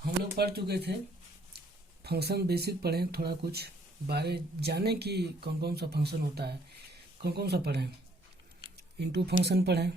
हम लोग पढ़ चुके थे फंक्शन बेसिक पढ़े, थोड़ा कुछ बारे जाने कि कौन कौन सा फंक्शन होता है, कौन कौन सा पढ़ें। इंटू फंक्शन पढ़ें,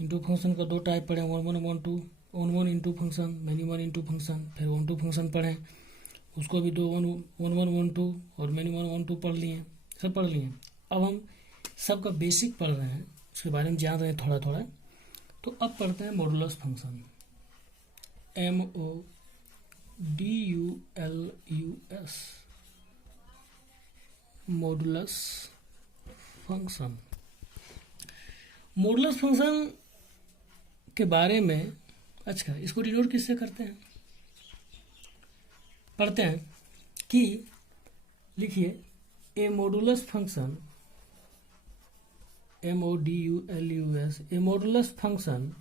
इंटू फंक्शन का दो टाइप पढ़ें, one one one two, one one into function, many one into function. फिर वन टू फंक्शन पढ़ें, उसको भी दो one one one one two और मैनी वन वन टू पढ़ लिए, सब पढ़ लिए। अब हम सबका बेसिक पढ़ रहे हैं, उसके बारे में जान रहे हैं थोड़ा थोड़ा। तो अब पढ़ते हैं modulus function, MODULUS, modulus function. Modulus function के बारे में, अच्छा इसको डिनोट किससे करते हैं, पढ़ते हैं कि लिखिए a modulus function, MODULUS, a modulus function,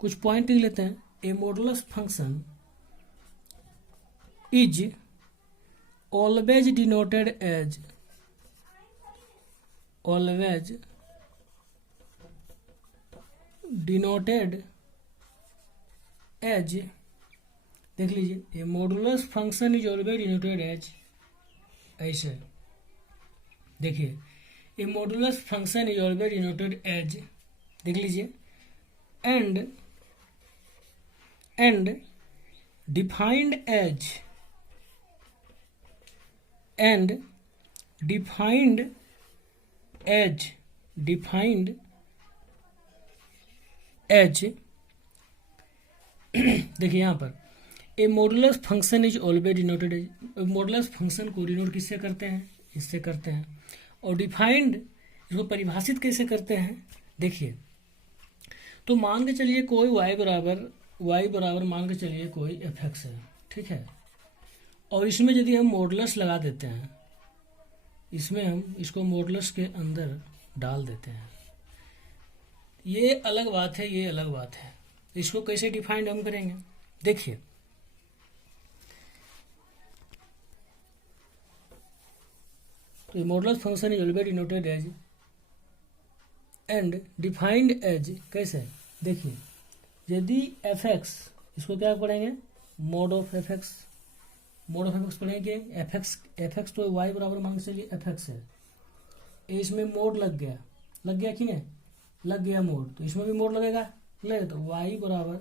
कुछ पॉइंट लिख लेते हैं। A modulus function is always denoted as, always denoted as, देख लीजिए, a modulus function is always denoted as, ऐसे देखिए, a modulus function is always denoted as, देख लीजिए, and defined as, and defined as, defined as देखिए यहाँ पर a modulus function is always denoted as, modulus function को denote किससे करते हैं, इससे करते हैं। और डिफाइंड, इसको परिभाषित कैसे करते हैं, देखिए। तो मान के चलिए कोई y बराबर मान के चलिए कोई f(x) है, ठीक है। और इसमें यदि हम मॉडुलस लगा देते हैं, इसमें हम इसको मॉडुलस के अंदर डाल देते हैं, ये अलग बात है, ये अलग बात है। इसको कैसे डिफाइंड हम करेंगे, देखिए। तो modulus function is always denoted as and defined as, कैसे, देखिए, यदि f(x), इसको क्या पढ़ेंगे, mode of f(x), mod of f(x) पढ़ेंगे। f(x) तो y बराबर मान के चलिए f(x) है, इसमें मोड लग गया कि नहीं, लग गया मोड, तो इसमें भी मोड लगेगा, तो y बराबर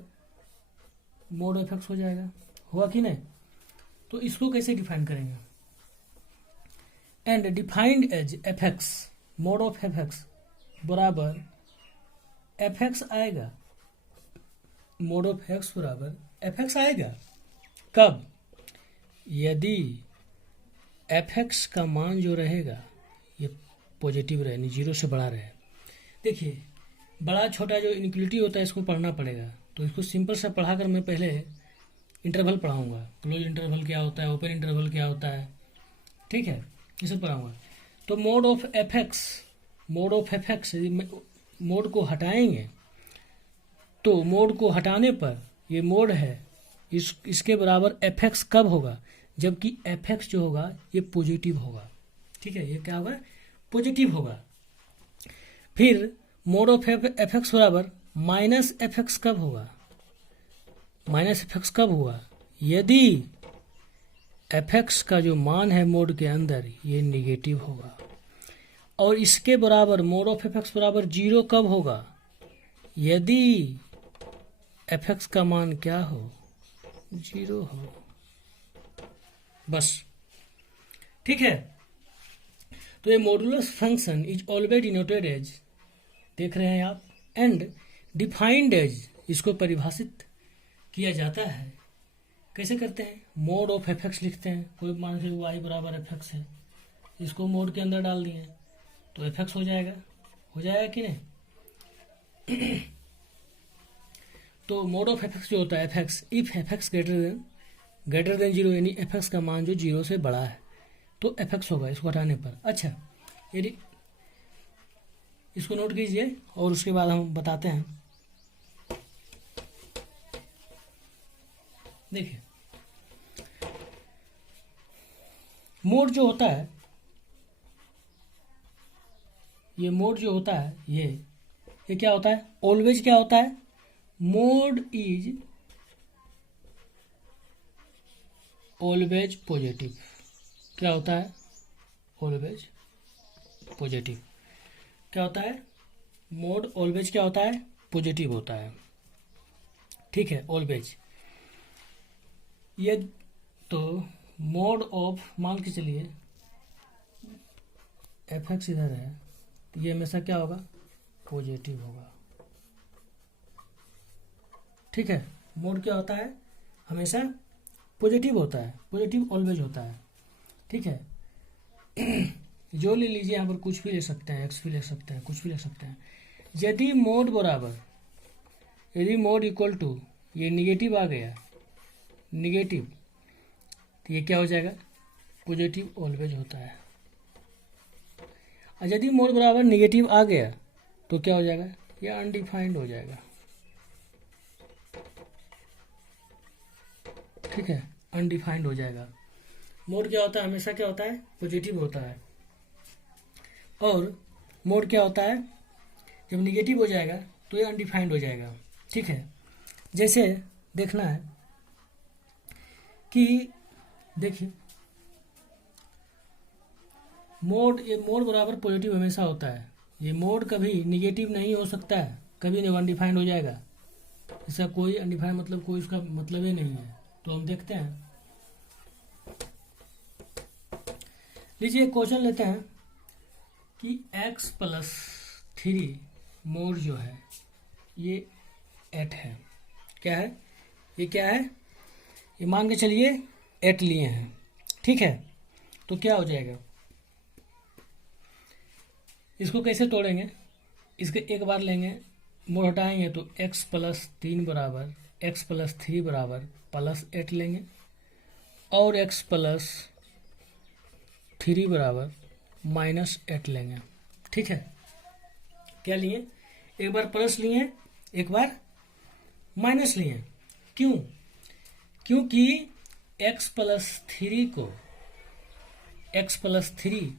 मोड f(x) हो जाएगा, हुआ कि नहीं। तो इसको कैसे डिफाइन करेंगे, and defined as f(x), mod of f(x) बराबर f(x) आएगा, मोड ऑफ x बराबर f(x) आएगा। कब, यदि f(x) का मान जो रहेगा ये पॉजिटिव रहे, नहीं जीरो से बड़ा रहे। देखिए, बड़ा छोटा जो इनइक्वालिटी होता है इसको पढ़ना पड़ेगा, तो इसको सिंपल सा पढ़ाकर मैं पहले इंटरवल पढ़ाऊंगा, क्लोज इंटरवल क्या होता है, ओपन इंटरवल क्या होता है, ठीक है, ये सब पढ़ाऊंगा। तो mode of f(x), mod of f(x), mode को हटाएंगे, तो मोड को हटाने पर ये मोड है, इसके बराबर f(x) कब होगा, जबकि f(x) जो होगा ये पॉजिटिव होगा, ठीक है, ये क्या होगा, पॉजिटिव होगा। फिर मोड ऑफ f(x) बराबर माइनस f(x) कब होगा, माइनस f(x) कब होगा, यदि f(x) का जो मान है मोड के अंदर ये निगेटिव होगा। और इसके बराबर मोड ऑफ f(x) बराबर जीरो कब होगा, यदि f(x) का मान क्या हो, जीरो हो, बस, ठीक है। तो ये modulus function is always denoted as, देख रहे हैं आप, एंड डिफाइंड एज, इसको परिभाषित किया जाता है, कैसे करते हैं, मोड ऑफ f(x) लिखते हैं, कोई मान से y बराबर f(x) है, इसको मोड के अंदर डाल दिए तो f(x) हो जाएगा कि नहीं। तो मोड ऑफ f(x) जो होता है f(x), if f(x) greater than zero, यानी f(x) का मान जो जीरो से बड़ा है तो f(x) होगा, इसको हटाने पर। अच्छा, यदि इसको नोट कीजिए और उसके बाद हम बताते हैं। देखिए, मोड जो होता है, ये मोड जो होता है ये क्या होता है, ऑलवेज क्या होता है, मोड इज ऑलवेज पॉजिटिव। क्या होता है? Always positive. क्या होता है? मोड ऑलवेज क्या होता है? पॉजिटिव होता है। ठीक है, ऑलवेज। ये तो मोड ऑफ, मान के चलिए एफ एक्स इधर है, तो ये हमेशा क्या होगा? पॉजिटिव होगा। ठीक है, मोड क्या होता है? हमेशा पॉजिटिव होता है, पॉजिटिव ऑलवेज होता है। ठीक है, जो ले लीजिए, यहाँ पर कुछ भी ले सकते हैं, एक्स भी ले सकते हैं, कुछ भी ले सकते हैं। यदि मोड बराबर, यदि मोड इक्वल टू ये निगेटिव आ गया, निगेटिव, तो ये क्या हो जाएगा? पॉजिटिव ऑलवेज होता है। और यदि मोड बराबर निगेटिव आ गया तो क्या हो जाएगा? ये अनडिफाइंड हो जाएगा। ठीक है, अनडिफाइंड हो जाएगा। मोड क्या होता है? हमेशा क्या होता है? पॉजिटिव होता है। और मोड क्या होता है? जब निगेटिव हो जाएगा तो ये अनडिफाइंड हो जाएगा। ठीक है, जैसे देखना है कि देखिए मोड, ये मोड बराबर पॉजिटिव हमेशा होता है। ये मोड कभी निगेटिव नहीं हो सकता है, कभी नहीं, अनडिफाइंड हो जाएगा। इसका कोई अनडिफाइंड मतलब कोई उसका मतलब ही नहीं है। तो हम देखते हैं, लीजिए क्वेश्चन लेते हैं कि x प्लस 3 मोड जो है ये 8 है। क्या है? ये क्या है? ये मान के चलिए 8 लिए हैं। ठीक है, तो क्या हो जाएगा? इसको कैसे तोड़ेंगे? इसके एक बार लेंगे, मोड हटाएंगे तो x प्लस 3 बराबर, x प्लस 3 बराबर प्लस 8 लेंगे, और x प्लस 3 बराबर माइनस 8 लेंगे। ठीक है, क्या लिए? एक बार प्लस लिए, एक बार माइनस लिए। क्यों? क्योंकि x प्लस 3 को, x प्लस 3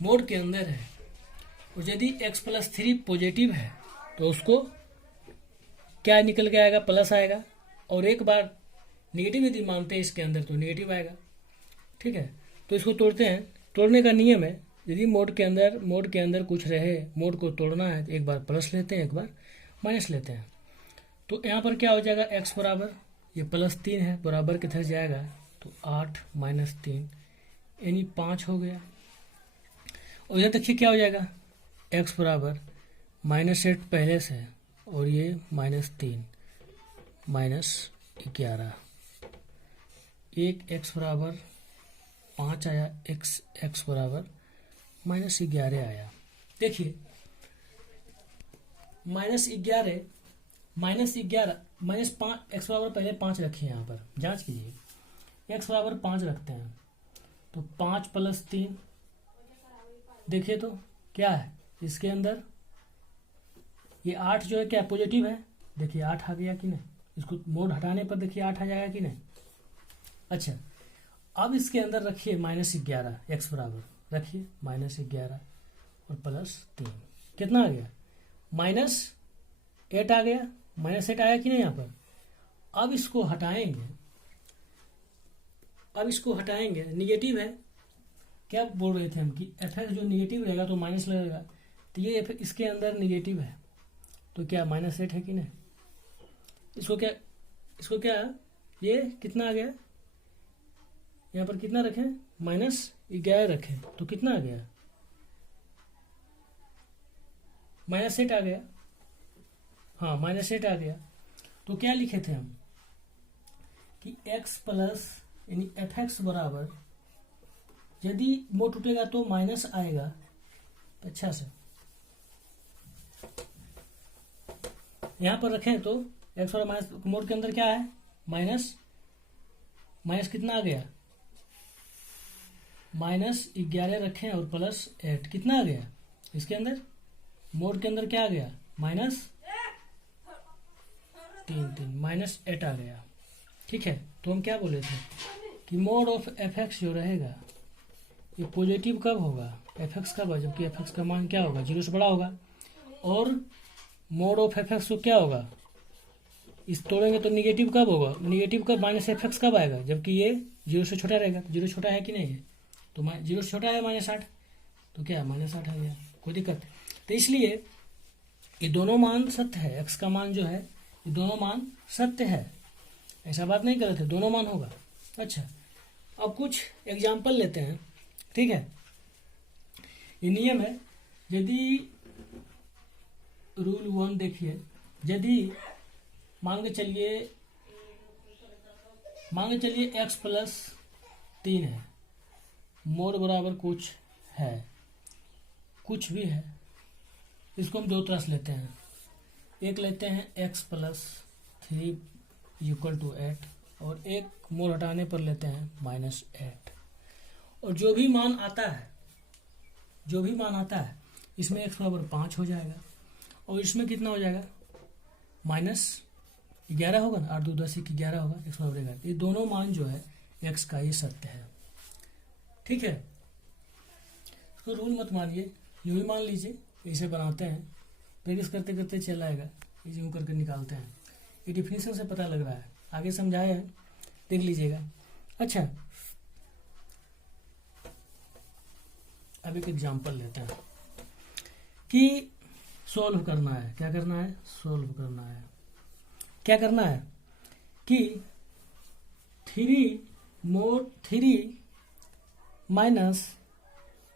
मोड के अंदर है, और यदि x प्लस 3 पॉजिटिव है तो उसको क्या निकल के आएगा? प्लस आएगा। और एक बार नेगेटिव यदि मानते हैं इसके अंदर तो नेगेटिव आएगा। ठीक है, तो इसको तोड़ते हैं। तोड़ने का नियम है, यदि मोड के अंदर कुछ रहे, मोड को तोड़ना है तो एक बार प्लस लेते हैं, एक बार माइनस लेते हैं। तो यहाँ पर क्या हो जाएगा? x बराबर, ये प्लस 3 है, बराबर किधर जाएगा? तो 8 माइनस 3 यानी 5 हो गया। और इधर देखिए क्या हो जाएगा? x बराबर माइनस 8 पहले से, और ये माइनस 3 माइनस 11, एक x बराबर 5 आया, x बराबर माइनस 11 आया। देखिए माइनस 11 माइनस 5, x बराबर पहले 5 रखिए, यहाँ पर जांच कीजिए, x बराबर 5 रखते हैं तो 5 प्लस 3, देखिए तो क्या है इसके अंदर? ये 8 जो है क्या पॉजिटिव है? देखिए 8 आ गया कि नहीं? इसको मोड हटाने पर देखिए 8 आ जाएगा कि नहीं? अच्छा, अब इसके अंदर रखिए माइनस 11, एक्स बराबर रखिए माइनस 11 और प्लस 3, कितना आ गया? माइनस 8 आ गया। माइनस 8 आया कि नहीं यहाँ पर? अब इसको हटाएंगे, निगेटिव है। क्या बोल रहे थे हम कि एफ एक्स जो निगेटिव रहेगा तो माइनस लगेगा, तो ये इसके अंदर निगेटिव है, तो क्या माइनस 8 है कि नहीं? इसको क्या ये कितना आ गया? यहाँ पर कितना रखें? माइनस 11 रखें तो कितना आ गया? माइनस 8 आ गया। हाँ, माइनस 8 आ गया। तो क्या लिखे थे हम कि x प्लस यानी एफ एक्स बराबर, यदि मोड टूटेगा तो माइनस आएगा। अच्छा से यहां पर रखें तो एक्स और माइनस, मोड के अंदर क्या है? माइनस कितना आ गया? माइनस 11 रखें और प्लस 8, कितना आ गया इसके अंदर? मोड के अंदर क्या आ गया? माइनस 3 माइनस 8 आ गया। ठीक है, तो हम क्या बोले थे कि मोड ऑफ एफ एक्स जो रहेगा ये पॉजिटिव कब होगा? एफ एक्स कब है? जबकि एफ एक्स का मान क्या होगा? 0 से बड़ा होगा। और मोड ऑफ एफ एक्स तो क्या होगा? इस तोड़ेंगे तो निगेटिव कब होगा, निगेटिव कब, माइनस एफ एक्स कब आएगा, जबकि ये 0 से छोटा रहेगा। तो 0 छोटा है कि नहीं है, तो 0 से छोटा है -8, तो क्या -8 आ गया, कोई दिक्कत। तो इसलिए ये दोनों मान सत्य है, एक्स का मान जो है ये दोनों मान सत्य है, ऐसा बात नहीं कर रहे थे, दोनों मान होगा। अच्छा, अब कुछ एग्जाम्पल लेते हैं, ठीक है। ये नियम है, यदि रूल 1 देखिए, यदि मान के चलिए x+3 है, मोड बराबर कुछ है, कुछ भी है, इसको हम दो तरह से लेते हैं। एक लेते हैं x+3 = 8 और एक मोड हटाने पर लेते हैं -8। और जो भी मान आता है इसमें x बराबर 5 हो जाएगा और इसमें कितना हो जाएगा, -11 होगा ना, 8 2 10 11 होगा, x बराबर 11। ये दोनों मान जो है x का ये सत्य है, ठीक है। इसको रूल मत मानिए, यूँ ही मान लीजिए, इसे बनाते हैं, प्रैक्टिस करते करते चल आएगा, इसे यूँ करके निकालते हैं। ये डिफिनीशन से पता लग रहा है, आगे समझाया है, देख लीजिएगा। अच्छा, अब एक एग्जाम्पल लेते हैं कि सॉल्व करना है, क्या करना है, सॉल्व करना है। क्या करना है कि 3 माइनस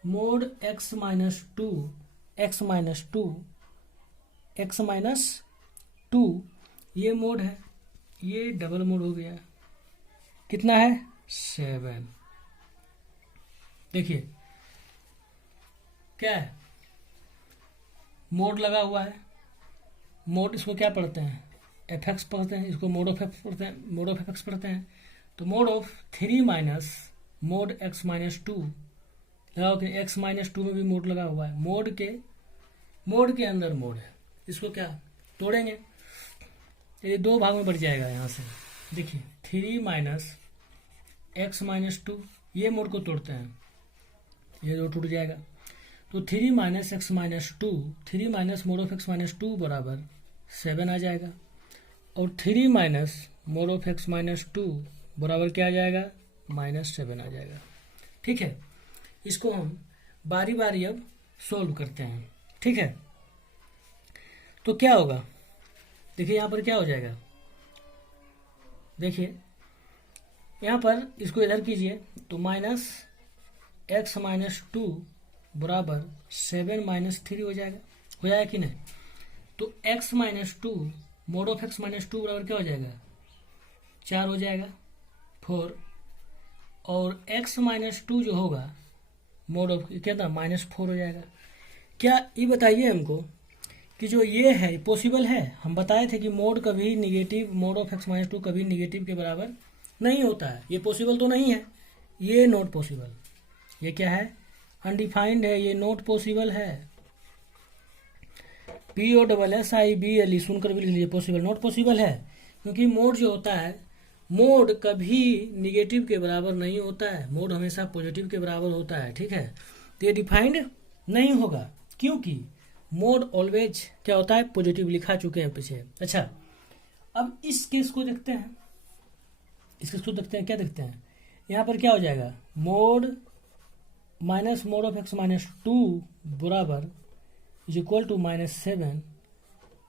मोड x माइनस 2 ये मोड है, ये डबल मोड हो गया, कितना है 7। देखिए क्या है, मोड लगा हुआ है, मोड इसको क्या पढ़ते हैं, एफ एक्स पढ़ते हैं, इसको मोड ऑफ एक्स पढ़ते हैं, मोड ऑफ एफ एक्स पढ़ते हैं। तो mode of 3 minus mode x minus 2 लगाओ कि x माइनस 2 में भी मोड लगा हुआ है, मोड के अंदर मोड है, इसको क्या तोड़ेंगे, ये दो भाग में बढ़ जाएगा। यहाँ से देखिए 3 माइनस x माइनस 2, ये मोड को तोड़ते हैं, ये दो टूट जाएगा। तो 3 minus x minus 2, 3 minus mode of x minus 2 बराबर 7 आ जाएगा, और 3 minus mode of x minus 2 बराबर क्या आ जाएगा, -7 आ जाएगा, ठीक है। इसको हम बारी बारी अब सोल्व करते हैं, ठीक है। तो क्या होगा, देखिए यहाँ पर क्या हो जाएगा, देखिए यहाँ पर इसको इधर कीजिए, तो -x माइनस 2 बराबर 7 - 3 हो जाएगा कि नहीं। तो x minus 2 mode of x minus 2 बराबर क्या हो जाएगा, 4 हो जाएगा, 4, और x माइनस 2 जो होगा मोड ऑफ क्या था, -4 हो जाएगा। क्या ये बताइए हमको कि जो ये है पॉसिबल है, हम बताए थे कि मोड कभी negative, mode of x minus 2 कभी निगेटिव के बराबर नहीं होता है, ये पॉसिबल तो नहीं है, ये नॉट पॉसिबल, ये क्या है, अनडिफाइंड है, ये नॉट पॉसिबल है। POSSIBLE सुनकर भी लिख लीजिए, पॉसिबल नॉट पॉसिबल है, क्योंकि मोड जो होता है, मोड कभी निगेटिव के बराबर नहीं होता है, मोड हमेशा पॉजिटिव के बराबर होता है, ठीक है। तो ये डिफाइंड नहीं होगा, क्योंकि मोड ऑलवेज क्या होता है, पॉजिटिव, लिखा चुके हैं पीछे। अच्छा, अब इस केस को देखते हैं, क्या देखते हैं, यहाँ पर क्या हो जाएगा, mode minus mode of x minus 2 बराबर इक्वल टू -7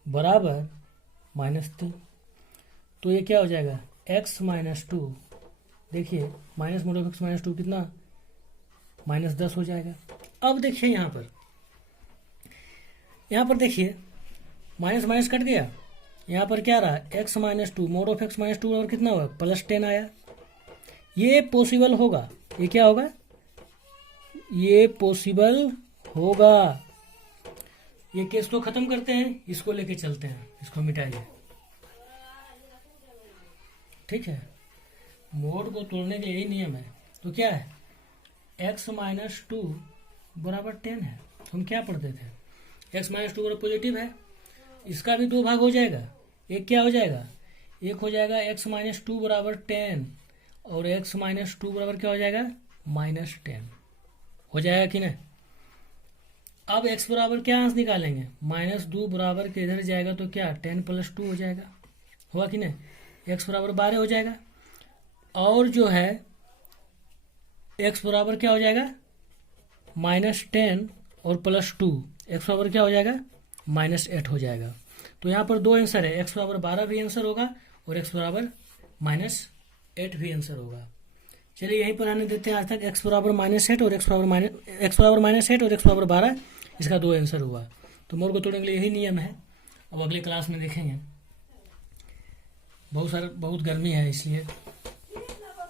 बराबर -3। तो ये क्या हो जाएगा, x माइनस 2, देखिए minus mode of x minus 2 कितना, -10 हो जाएगा। अब देखिए यहाँ पर देखिए माइनस माइनस कट गया, यहाँ पर क्या रहा, x minus 2 mode of x minus 2 बराबर कितना होगा, +10 आया। ये पॉसिबल होगा, ये क्या होगा, ये पॉसिबल होगा। ये केस को खत्म करते हैं, इसको लेके चलते हैं, इसको मिटाइए, ठीक है। मोड को तोड़ने के यही नियम है। तो क्या है, x माइनस 2 बराबर 10 है, हम क्या पढ़ते थे, x माइनस 2 बराबर पॉजिटिव है, इसका भी दो भाग हो जाएगा, एक क्या हो जाएगा, एक हो जाएगा x माइनस 2 बराबर 10 और x माइनस 2 बराबर क्या हो जाएगा, -10 हो जाएगा कि नहीं। अब x बराबर क्या अंश निकालेंगे, -2 बराबर के इधर जाएगा तो क्या 10 + 2 हो जाएगा, होगा कि नहीं, x बराबर 12 हो जाएगा। और जो है x बराबर क्या हो जाएगा, -10 और +2, x बराबर क्या हो जाएगा, -8 हो जाएगा। तो यहाँ पर दो आंसर है, x बराबर 12 भी आंसर होगा और x बराबर -8 भी आंसर होगा। चलिए यहीं पर आने देते हैं आज तक, x बराबर -8 और x बराबर -8 और x बराबर 12, इसका दो आंसर हुआ। तो मोड को तोड़ने के लिए यही नियम है। अब अगले क्लास में देखेंगे। बहुत गर्मी है इसलिए